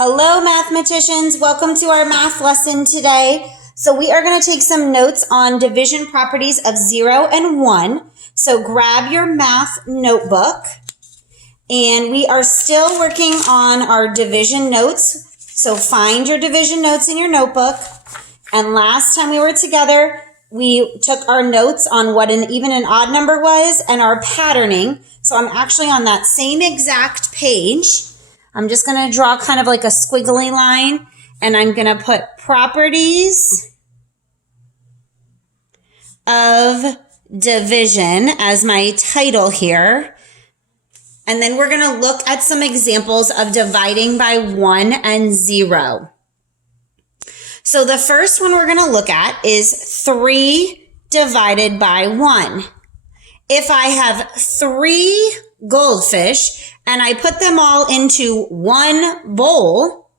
Hello, mathematicians. Welcome to our math lesson today. So we are going to take some notes on division properties of 0 and 1. So grab your math notebook. And we are still working on our division notes. So find your division notes in your notebook. And last time we were together, we took our notes on what an even and odd number was and our patterning. So I'm actually on that same exact page. I'm just going to draw kind of like a squiggly line, and I'm going to put properties of division as my title here. And then we're going to look at some examples of dividing by 1 and 0. So the first one we're going to look at is 3 divided by 1. If I have 3 goldfish and I put them all into one bowl,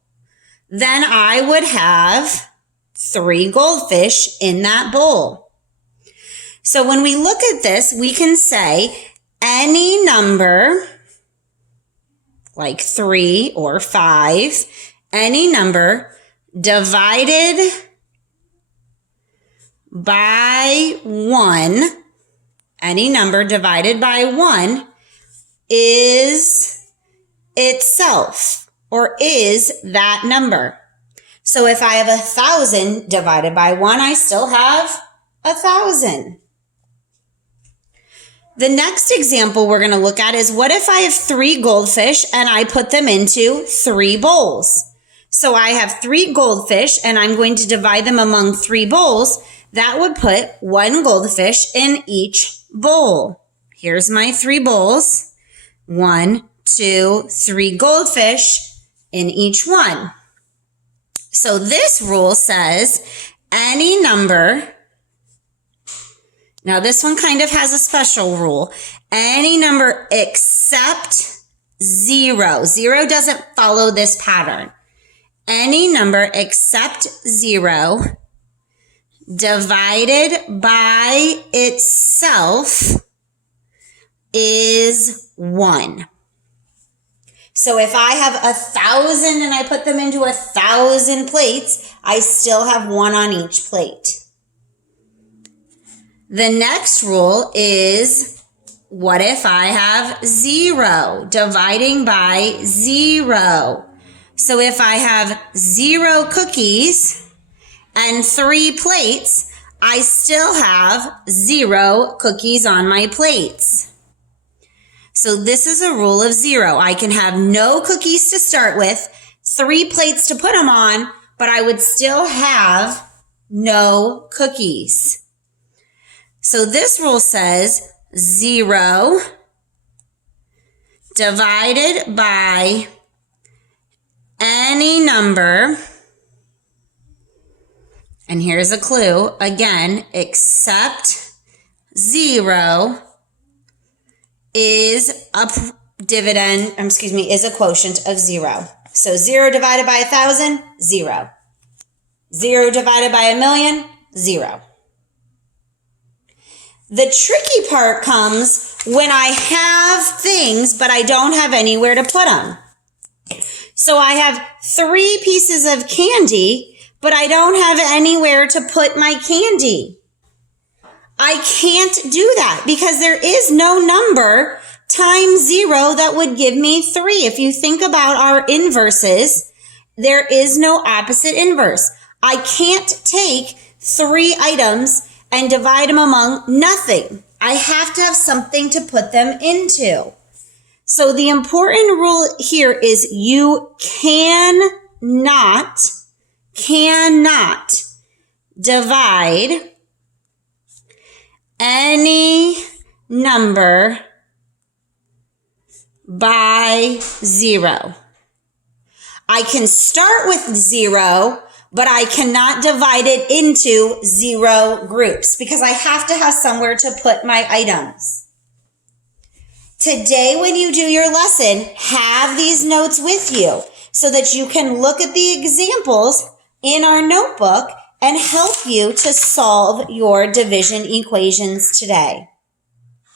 then I would have 3 goldfish in that bowl. So when we look at this, we can say any number, like 3 or 5, any number divided by 1, any number divided by 1 is itself, or is that number. So if I have 1,000 divided by 1, I still have 1,000. The next example we're going to look at is, what if I have 3 goldfish and I put them into 3 bowls? So I have 3 goldfish and I'm going to divide them among 3 bowls. That would put 1 goldfish in each bowl. Here's my 3 bowls. 1, 2, 3 goldfish in each one. So this rule says any number, now this one kind of has a special rule, any number except 0. 0 doesn't follow this pattern. Any number except 0 divided by itself is 1. So if I have 1,000 and I put them into 1,000 plates, I still have 1 on each plate. The next rule is, what if I have 0 dividing by 0? So if I have 0 cookies and 3 plates, I still have 0 cookies on my plates. So this is a rule of 0. I can have no cookies to start with, 3 plates to put them on, but I would still have no cookies. So this rule says 0 divided by any number, and here's a clue, again, except 0 is a is a quotient of 0. So 0 divided by 1,000, 0. 0 divided by 1,000,000, 0. The tricky part comes when I have things, but I don't have anywhere to put them. So I have 3 pieces of candy, but I don't have anywhere to put my candy. I can't do that because there is no number times 0 that would give me 3. If you think about our inverses, there is no opposite inverse. I can't take 3 items and divide them among nothing. I have to have something to put them into. So the important rule here is you cannot divide any number by 0. I can start with 0, but I cannot divide it into 0 groups because I have to have somewhere to put my items. Today, when you do your lesson, have these notes with you so that you can look at the examples in our notebook and help you to solve your division equations today.